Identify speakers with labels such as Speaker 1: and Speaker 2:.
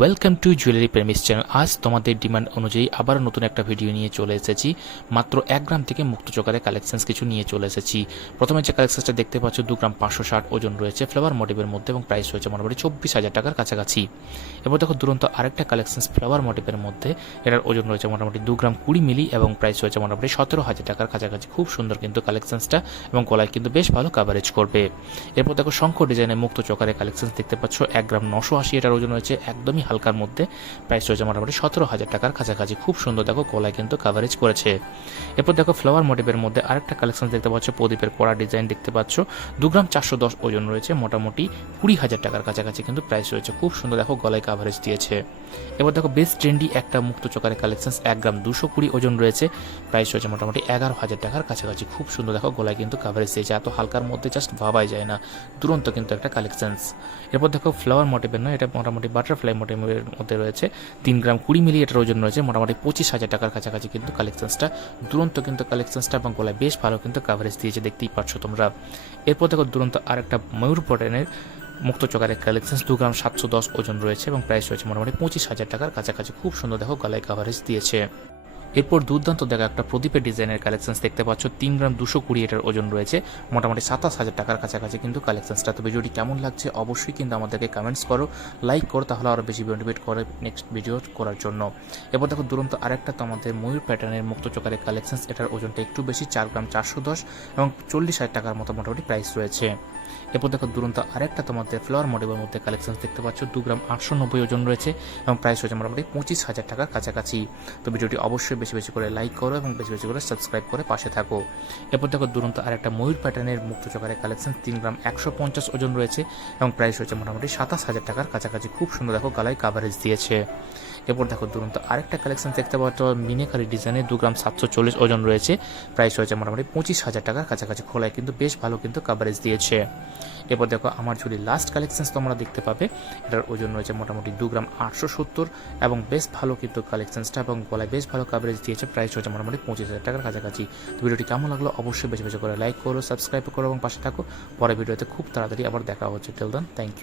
Speaker 1: Welcome to jewellery premises channel আজ তোমাদের demand অনুযায়ী আবার নতুন একটা ভিডিও নিয়ে চলে এসেছি। মাত্র এক গ্রাম থেকে মুক্ত চোকারে কালেকশনস কিছু নিয়ে চলে এসেছি। প্রথমে যে কালেকশনসটা দেখতে পাচ্ছ, দু গ্রাম পাঁচশো ষাট ওজন রয়েছে ফ্লেভার মোটিভের মধ্যে এবং প্রাইস হয়েছে মোটামুটি চব্বিশ হাজার টাকার কাছাকাছি। এবার দেখো দুরন্ত আরেকটা কালেকশনস ফ্লেভার মোটিভের মধ্যে, এটার ওজন রয়েছে মোটামুটি দু গ্রাম কুড়ি মিলি এবং প্রাইস হয়েছে মোটামুটি সতেরো হাজার টাকার কাছাকাছি। খুব সুন্দর কিন্তু কালেকশনসটা এবং গলায় কিন্তু বেশ ভালো কাভারেজ করবে। এরপর দেখো শঙ্খ ডিজাইনের মুক্ত চোকারে কালেকশন দেখতে পাচ্ছ, এক গ্রাম নশো আশি এটার ওজন রয়েছে, একদমই হালকার মধ্যে প্রাইস রয়েছে মোটামুটি সতেরো হাজার টাকার কাছাকাছি। খুব সুন্দর দেখো, গলায় কিন্তু কাভারেজ করেছে। এরপর দেখো ফ্লাওয়ার মোটিভের মধ্যে আরেকটা কালেকশন দেখতে পাচ্ছ, প্রদীপের কড়া ডিজাইন দেখতে পাচ্ছ। দু গ্রাম চারশো দশ ওজন রয়েছে, মোটামুটি কুড়ি হাজার টাকার কাছাকাছি কিন্তু প্রাইস রয়েছে। খুব সুন্দর দেখো, গলায় কাভারেজ দিয়েছে। এবার দেখো বেস্ট ট্রেন্ডি একটা মুক্ত চোকারে কালেকশন এক গ্রাম দুশো কুড়ি ওজন রয়েছে। প্রাইস রয়েছে মোটামুটি এগারো হাজার টাকার কাছাকাছি। খুব সুন্দর দেখো, গলায় কিন্তু কাভারেজ দিয়েছে। এত হালকার মধ্যে জাস্ট ভাবাই যায় না। দুরন্ত কিন্তু একটা কালেকশনস এরপর দেখো ফ্লাওয়ার মোটিভের নয় এটা মোটামুটি বাটারফ্লাই মোটিভের মধ্যে রয়েছে। তিন গ্রাম কুড়ি মিলিয়েটার ওজন রয়েছে, মোটামুটি পঁচিশ হাজার টাকার কাছাকাছি কিন্তু কালেকশনসটা দুরন্ত কিন্তু কালেকশনসটা এবং গলায় বেশ ভালো কিন্তু কাভারেজ দিয়েছে, দেখতেই পাচ্ছ তোমরা। এরপর দেখো দুরন্ত আরেকটা ময়ূর পটেনের মুক্ত চোকারের কালেকশন দু গ্রাম সাতশো দশ ওজন রয়েছে এবং প্রাইস রয়েছে মোটামুটি পঁচিশ হাজার টাকার কাছাকাছি। খুব সুন্দর দেখো গলায় কাভারেজ দিয়েছে। এরপর দুর্দান্ত দেখা একটা প্রদীপের ডিজাইনের কালেকশন দেখতে পাচ্ছ। তিন গ্রাম দুশো কুড়ি এটার ওজন রয়েছে। মোটামুটি সাতাশ হাজার টাকার কাছাকাছি কিন্তু কালেকশনসটা তো ভিডিওটি কেমন লাগছে অবশ্যই কিন্তু আমাদেরকে কমেন্টস করো লাইক করো, তাহলে আরও বেশি মোটিভেট করে নেক্সট ভিডিও করার জন্য। এরপর দেখো দুরন্ত আরেকটা তো আমাদের ময়ূর প্যাটার্নের মুক্ত চোকারের কালেকশন এটার ওজনটা একটু বেশি, চার গ্রাম চারশো দশ এবং চল্লিশ হাজার টাকার মতো মোটামুটি প্রাইস রয়েছে। এরপর দেখো দুরন্ত আরেকটা তোমাদের ফ্লাওয়ার মডেলের মধ্যে কালেকশন দেখতে পাচ্ছ। দু গ্রাম আটশো নব্বই ওজন রয়েছে এবং প্রাইস হচ্ছে মোটামুটি পঁচিশ হাজার টাকার কাছাকাছি। তো ভিডিওটি অবশ্যই বেশি বেশি করে লাইক করো এবং বেশি বেশি করে সাবস্ক্রাইব করে পাশে থাকো। এরপর দেখো দুরন্ত আরেকটা ময়ূর প্যাটার্নের মুক্ত চকারের কালেকশন তিন গ্রাম একশো পঞ্চাশ ওজন রয়েছে এবং প্রাইস হচ্ছে মোটামুটি সাতাশ হাজার টাকার কাছাকাছি। খুব সুন্দর দেখো গালায় কাভারেজ দিয়েছে। এরপর দেখো দুরন্ত আরেকটা কালেকশন দেখতে পাচ্ছ মিনেকারি ডিজাইনে দু গ্রাম সাতশো চল্লিশ ওজন রয়েছে। প্রাইস হয়েছে মোটামুটি পঁচিশ হাজার টাকার কাছাকাছি, খোলায় কিন্তু বেশ ভালো কিন্তু কাভারেজ দিয়েছে। এরপর দেখো আমার ঝুলি লাস্ট কালেকশন তোমরা দেখতে পাবে। এটার ওজন রয়েছে মোটামুটি দু গ্রাম আটশো সত্তর এবং বেশ ভালো কিন্তু কালেকশনসটা এবং গলায় বেশ ভালো কাভারেজ দিয়েছে। প্রাইস হয়েছে মোটামুটি পঁচিশ হাজার টাকার কাছাকাছি। তো ভিডিওটি কেমন লাগল অবশ্যই বেশি বেশি করে লাইক করো সাবস্ক্রাইব করো এবং পাশে থাকো। পরে ভিডিওতে খুব তাড়াতাড়ি আবার দেখা হচ্ছে। টেল দেন থ্যাংক ইউ